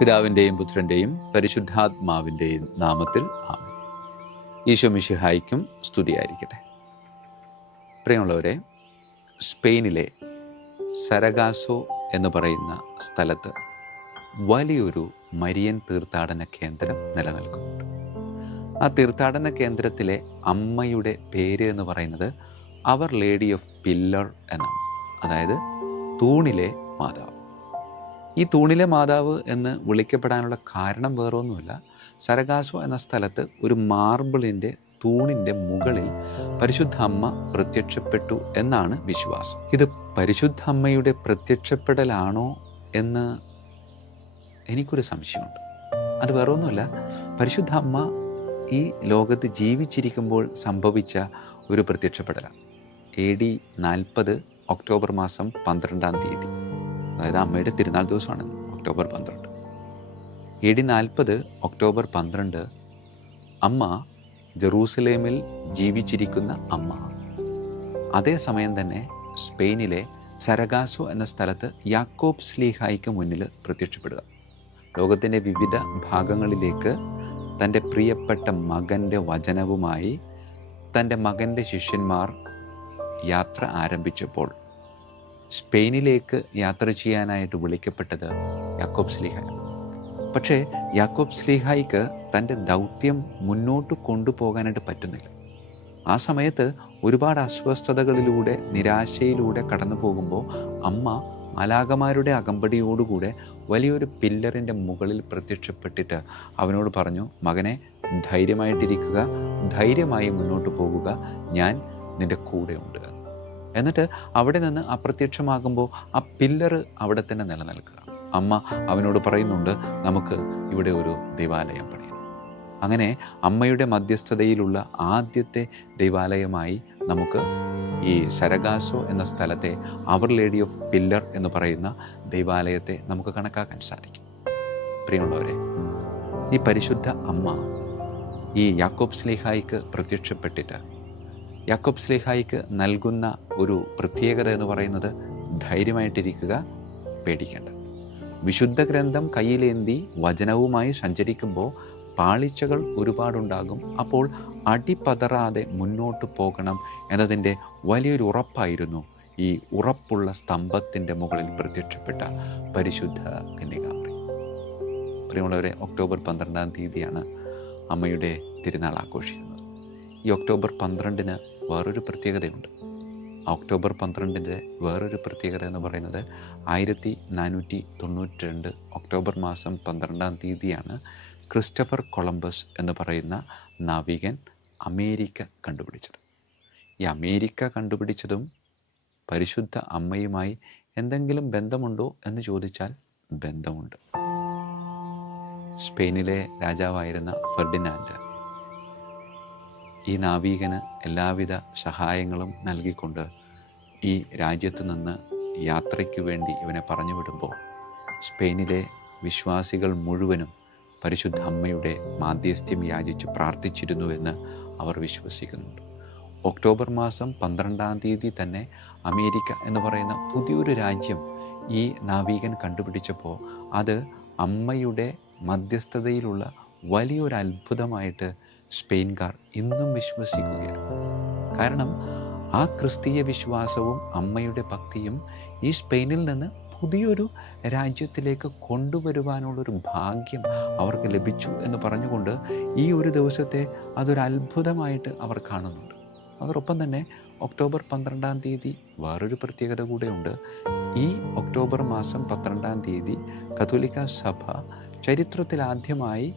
പിതാവിന്റെയും പുത്രന്റെയും പരിശുദ്ധാത്മാവിന്റെയും നാമത്തിൽ ആമേൻ. ഈശോ മിഷിഹായിക്കും സ്തുതിയായിരിക്കട്ടെ. പ്രിയമുള്ളവരെ സ്പെയിനിലെ സരഗാസോ എന്ന് പറയുന്ന സ്ഥലത്ത് വലിയൊരു മരിയൻ തീർത്ഥാടന കേന്ദ്രം നിലനിൽക്കുന്നുണ്ട് ആ തീർത്ഥാടന കേന്ദ്രത്തിലെ അമ്മയുടെ പേര് എന്ന് പറയുന്നത് അവർ ലേഡി ഓഫ് പില്ലർ എന്നാണ്. അതായത് തൂണിലെ മാതാവ്. ഈ തൂണിലെ മാതാവ് എന്ന് വിളിക്കപ്പെടാനുള്ള കാരണം വേറൊന്നുമില്ല. സരഗാസോ എന്ന സ്ഥലത്ത് ഒരു മാർബിളിന്റെ തൂണിന്റെ മുകളിൽ പരിശുദ്ധ അമ്മ പ്രത്യക്ഷപ്പെട്ടു എന്നാണ് വിശ്വാസം. ഇത് പരിശുദ്ധ അമ്മയുടെ പ്രത്യക്ഷപ്പെടലാണോ എന്ന് എനിക്കൊരു സംശയമുണ്ട്. അത് വേറൊന്നുമല്ല. പരിശുദ്ധ അമ്മ ഈ ലോകത്ത് ജീവിച്ചിരിക്കുമ്പോൾ സംഭവിച്ച ഒരു പ്രത്യക്ഷപ്പെടലാണ്. എ ഡി നാൽപ്പത് ഒക്ടോബർ മാസം പന്ത്രണ്ടാം തീയതി. അതായത് അമ്മയുടെ തിരുനാൾ ദിവസമാണ് ഒക്ടോബർ പന്ത്രണ്ട്. എ ഡി നാൽപ്പത് ഒക്ടോബർ പന്ത്രണ്ട് അമ്മ ജെറൂസലേമിൽ ജീവിച്ചിരിക്കുന്ന അമ്മ. അതേസമയം തന്നെ സ്പെയിനിലെ സരഗാസോ എന്ന സ്ഥലത്ത് യാക്കോബ് സ്ലീഹായിക്ക് മുന്നിൽ പ്രത്യക്ഷപ്പെടുക. ലോകത്തിന്റെ വിവിധ ഭാഗങ്ങളിലേക്ക് തന്റെ പ്രിയപ്പെട്ട മകന്റെ വചനവുമായി തന്റെ മകന്റെ ശിഷ്യന്മാർ യാത്ര ആരംഭിച്ചപ്പോൾ സ്പെയിനിലേക്ക് യാത്ര ചെയ്യാനായിട്ട് വിളിക്കപ്പെട്ടത് യാക്കോബ് സ്ലീഹായാണ്. പക്ഷേ യാക്കോബ് സ്ലിഹായിക്ക് തന്റെ ദൗത്യം മുന്നോട്ട് കൊണ്ടുപോകാനായിട്ട് പറ്റുന്നില്ല. ആ സമയത്ത് ഒരുപാട് അസ്വസ്ഥതകളിലൂടെ നിരാശയിലൂടെ കടന്നു പോകുമ്പോൾ അമ്മ മലാകമാരുടെ അകമ്പടിയോടുകൂടെ വലിയൊരു പില്ലറിന്റെ മുകളിൽ പ്രത്യക്ഷപ്പെട്ടിട്ട് അവനോട് പറഞ്ഞു മകനെ ധൈര്യമായിട്ടിരിക്കുക ധൈര്യമായി മുന്നോട്ട് പോകുക. ഞാൻ നിന്റെ കൂടെ ഉണ്ട് എന്നിട്ട് അവിടെ നിന്ന് അപ്രത്യക്ഷമാകുമ്പോൾ ആ പില്ലറ് അവിടെ തന്നെ നിലനിൽക്കുക. അമ്മ അവനോട് പറയുന്നുണ്ട് നമുക്ക് ഇവിടെ ഒരു ദേവാലയം പണിയണം. അങ്ങനെ അമ്മയുടെ മധ്യസ്ഥതയിലുള്ള ആദ്യത്തെ ദേവാലയമായി നമുക്ക് ഈ സരഗാസോ എന്ന സ്ഥലത്തെ അവർ ലേഡി ഓഫ് പില്ലർ എന്ന് പറയുന്ന ദേവാലയത്തെ നമുക്ക് കണക്കാക്കാൻ സാധിക്കും. പ്രിയമുള്ളവരെ ഈ പരിശുദ്ധ അമ്മ ഈ യാക്കോബ് സ്ലീഹായിക്ക് പ്രത്യക്ഷപ്പെട്ടിട്ട് യാക്കോബ് സ്ലിഹായിക്ക് നൽകുന്ന ഒരു പ്രത്യേകത എന്ന് പറയുന്നത് ധൈര്യമായിട്ടിരിക്കുക പേടിക്കേണ്ട. വിശുദ്ധ ഗ്രന്ഥം കയ്യിലേന്തി വചനവുമായി സഞ്ചരിക്കുമ്പോൾ പാളിച്ചകൾ ഒരുപാടുണ്ടാകും. അപ്പോൾ അടിപതറാതെ മുന്നോട്ട് പോകണം എന്നതിന്റെ വലിയൊരു ഉറപ്പായിരുന്നു ഈ ഉറപ്പുള്ള സ്തംഭത്തിന്റെ മുകളിൽ പ്രത്യക്ഷപ്പെട്ട പരിശുദ്ധ കന്യകാമറി. പ്രിയമുള്ളവരെ ഒക്ടോബർ പന്ത്രണ്ടാം തീയതിയാണ് അമ്മയുടെ തിരുനാൾ ആഘോഷിക്കുന്നത്. ഈ ഒക്ടോബർ പന്ത്രണ്ടിന് വേറൊരു പ്രത്യേകതയുണ്ട്. ഒക്ടോബർ പന്ത്രണ്ടിന്റെ വേറൊരു പ്രത്യേകത എന്ന് പറയുന്നത് ആയിരത്തി നാനൂറ്റി തൊണ്ണൂറ്റി രണ്ട് ഒക്ടോബർ മാസം പന്ത്രണ്ടാം തീയതിയാണ് ക്രിസ്റ്റഫർ കൊളംബസ് എന്ന് പറയുന്ന നാവികൻ അമേരിക്ക കണ്ടുപിടിച്ചത്. ഈ അമേരിക്ക കണ്ടുപിടിച്ചതും പരിശുദ്ധ അമ്മയുമായി എന്തെങ്കിലും ബന്ധമുണ്ടോ എന്ന് ചോദിച്ചാൽ ബന്ധമുണ്ട്. സ്പെയിനിലെ രാജാവായിരുന്ന ഫെർഡിനാൻഡ് ഈ നാവികന് എല്ലാവിധ സഹായങ്ങളും നൽകിക്കൊണ്ട് ഈ രാജ്യത്ത് നിന്ന് യാത്രയ്ക്ക് വേണ്ടി ഇവനെ പറഞ്ഞു വിടുമ്പോൾ സ്പെയിനിലെ വിശ്വാസികൾ മുഴുവനും പരിശുദ്ധ അമ്മയുടെ മാധ്യസ്ഥ്യം യാചിച്ച് പ്രാർത്ഥിച്ചിരുന്നുവെന്ന് അവർ വിശ്വസിക്കുന്നുണ്ട്. ഒക്ടോബർ മാസം പന്ത്രണ്ടാം തീയതി തന്നെ അമേരിക്ക എന്ന് പറയുന്ന പുതിയൊരു രാജ്യം ഈ നാവികൻ കണ്ടുപിടിച്ചപ്പോൾ അത് അമ്മയുടെ മധ്യസ്ഥതയിലുള്ള വലിയൊരു അത്ഭുതമായിട്ട് സ്പെയിൻകാർ ഇന്നും വിശ്വസിക്കുകയാണ്. കാരണം ആ ക്രിസ്തീയ വിശ്വാസവും അമ്മയുടെ ഭക്തിയും ഈ സ്പെയിനിൽ നിന്ന് പുതിയൊരു രാജ്യത്തിലേക്ക് കൊണ്ടുവരുവാനുള്ളൊരു ഭാഗ്യം അവർക്ക് ലഭിച്ചു എന്ന് പറഞ്ഞുകൊണ്ട് ഈ ഒരു ദിവസത്തെ അതൊരു അത്ഭുതമായിട്ട് അവർ കാണുന്നുണ്ട്. അതോടൊപ്പം തന്നെ ഒക്ടോബർ പന്ത്രണ്ടാം തീയതി വേറൊരു പ്രത്യേകത കൂടെയുണ്ട്. ഈ ഒക്ടോബർ മാസം പന്ത്രണ്ടാം തീയതി കത്തോലിക്ക സഭ ചരിത്രത്തിൽ ആദ്യമായി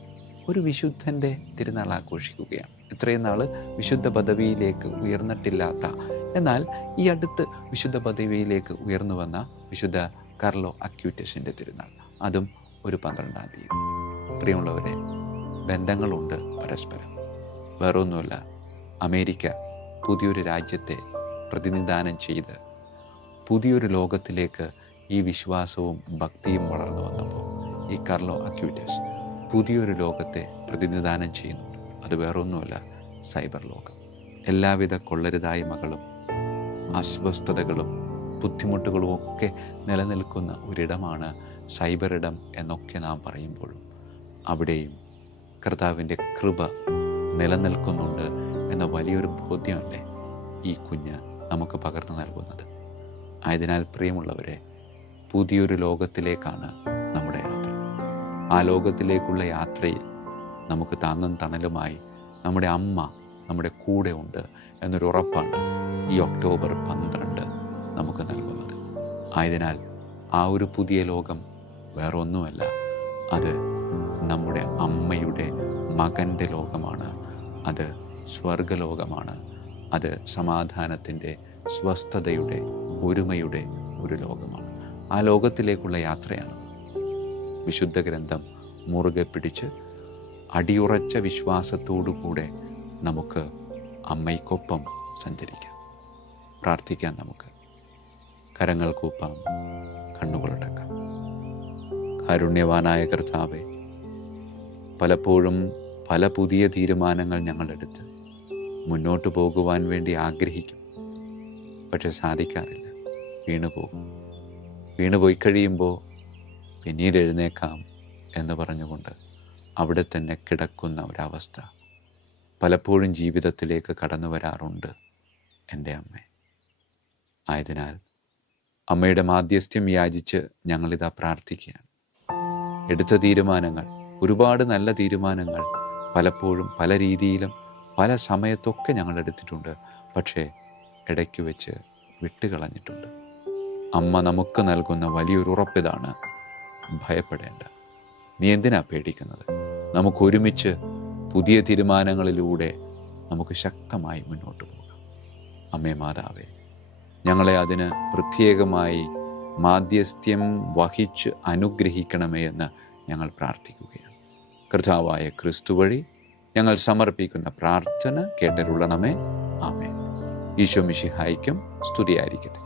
ഒരു വിശുദ്ധന്റെ തിരുനാൾ ആഘോഷിക്കുകയാണ്. ഇത്രയും നാൾ വിശുദ്ധ പദവിയിലേക്ക് ഉയർന്നിട്ടില്ലാത്ത എന്നാൽ ഈ അടുത്ത് വിശുദ്ധ പദവിയിലേക്ക് ഉയർന്നു വന്ന വിശുദ്ധ കാർലോ അക്യൂറ്റസിന്റെ തിരുനാൾ. അതും ഒരു പന്ത്രണ്ടാം തീയതി. പ്രിയമുള്ളവരെ ബന്ധങ്ങളുണ്ട് പരസ്പരം. വേറൊന്നുമല്ല അമേരിക്ക പുതിയൊരു രാജ്യത്തെ പ്രതിനിധാനം ചെയ്ത് പുതിയൊരു ലോകത്തിലേക്ക് ഈ വിശ്വാസവും ഭക്തിയും വളർന്നു വന്നപ്പോൾ ഈ കാർലോ അക്യൂറ്റസ് പുതിയൊരു ലോകത്തെ പ്രതിനിധാനം ചെയ്യുന്നുണ്ട് അത് വേറൊന്നുമല്ല സൈബർ ലോകം. എല്ലാവിധ കൊള്ളരുതായ്മകളും അസ്വസ്ഥതകളും ബുദ്ധിമുട്ടുകളും ഒക്കെ നിലനിൽക്കുന്ന ഒരിടമാണ് സൈബർ ഇടം എന്നൊക്കെ നാം പറയുമ്പോഴും അവിടെയും കർത്താവിന്റെ കൃപ നിലനിൽക്കുന്നുണ്ട് എന്ന വലിയൊരു ബോധ്യമല്ലേ ഈ കുഞ്ഞ് നമുക്ക് പകർന്നു നൽകുന്നത്. ആയതിനാൽ പ്രിയമുള്ളവരെ പുതിയൊരു ലോകത്തിലേക്കാണ് ആ ലോകത്തിലേക്കുള്ള യാത്രയിൽ നമുക്ക് താങ്ങും തണലുമായി നമ്മുടെ അമ്മ നമ്മുടെ കൂടെ ഉണ്ട് എന്നൊരു ഉറപ്പാണ് ഈ ഒക്ടോബർ പന്ത്രണ്ട് നമുക്ക് നൽകുന്നത്. ആയതിനാൽ ആ ഒരു പുതിയ ലോകം വേറൊന്നുമല്ല അത് നമ്മുടെ അമ്മയുടെ മകന്റെ ലോകമാണ് അത് സ്വർഗലോകമാണ് അത് സമാധാനത്തിന്റെ സ്വസ്ഥതയുടെ ഒരുമയുടെ ഒരു ലോകമാണ്. ആ ലോകത്തിലേക്കുള്ള യാത്രയാണ് വിശുദ്ധ ഗ്രന്ഥം മുറുകെ പിടിച്ച് അടിയുറച്ച വിശ്വാസത്തോടു കൂടെ നമുക്ക് അമ്മയ്ക്കൊപ്പം സഞ്ചരിക്കാം. പ്രാർത്ഥിക്കാം നമുക്ക്. കരങ്ങൾ കൂപ്പാം കണ്ണുകളടക്കാം കാരുണ്യവാനായ കർത്താവെ പലപ്പോഴും പല പുതിയ തീരുമാനങ്ങൾ ഞങ്ങളെടുത്ത് മുന്നോട്ട് പോകുവാൻ വേണ്ടി ആഗ്രഹിക്കും. പക്ഷെ സാധിക്കാറില്ല. വീണുപോകും. വീണുപോയി കഴിയുമ്പോൾ പിന്നീട് എഴുന്നേക്കാം എന്ന് പറഞ്ഞുകൊണ്ട് അവിടെ തന്നെ കിടക്കുന്ന ഒരവസ്ഥ പലപ്പോഴും ജീവിതത്തിലേക്ക് കടന്നു വരാറുണ്ട് എന്റെ അമ്മ. ആയതിനാൽ അമ്മയുടെ മാധ്യസ്ഥ്യം യാചിച്ച് ഞങ്ങളിതാ പ്രാർത്ഥിക്കുകയാണ്. എടുത്ത തീരുമാനങ്ങൾ ഒരുപാട് നല്ല തീരുമാനങ്ങൾ പലപ്പോഴും പല രീതിയിലും പല സമയത്തൊക്കെ ഞങ്ങൾ എടുത്തിട്ടുണ്ട് പക്ഷേ ഇടയ്ക്ക് വെച്ച് വിട്ടുകളഞ്ഞിട്ടുണ്ട്. അമ്മ നമുക്ക് നൽകുന്ന വലിയൊരു ഉറപ്പിതാണ് ഭയപ്പെടേണ്ട. നീ എന്തിനാ പേടിക്കുന്നത്? നമുക്കൊരുമിച്ച് പുതിയ തീരുമാനങ്ങളിലൂടെ നമുക്ക് ശക്തമായി മുന്നോട്ട് പോകാം. അമ്മേ മാതാവേ ഞങ്ങളെ അതിന് പ്രത്യേകമായി മാധ്യസ്ഥ്യം വഹിച്ച് അനുഗ്രഹിക്കണമേ എന്ന് ഞങ്ങൾ പ്രാർത്ഥിക്കുകയാണ്. കർത്താവായ ക്രിസ്തു വഴി ഞങ്ങൾ സമർപ്പിക്കുന്ന പ്രാർത്ഥന കേട്ടരുള്ളണമേ ആമേ ഈശോ മിശിഹായിക്കും സ്തുതിയായിരിക്കട്ടെ.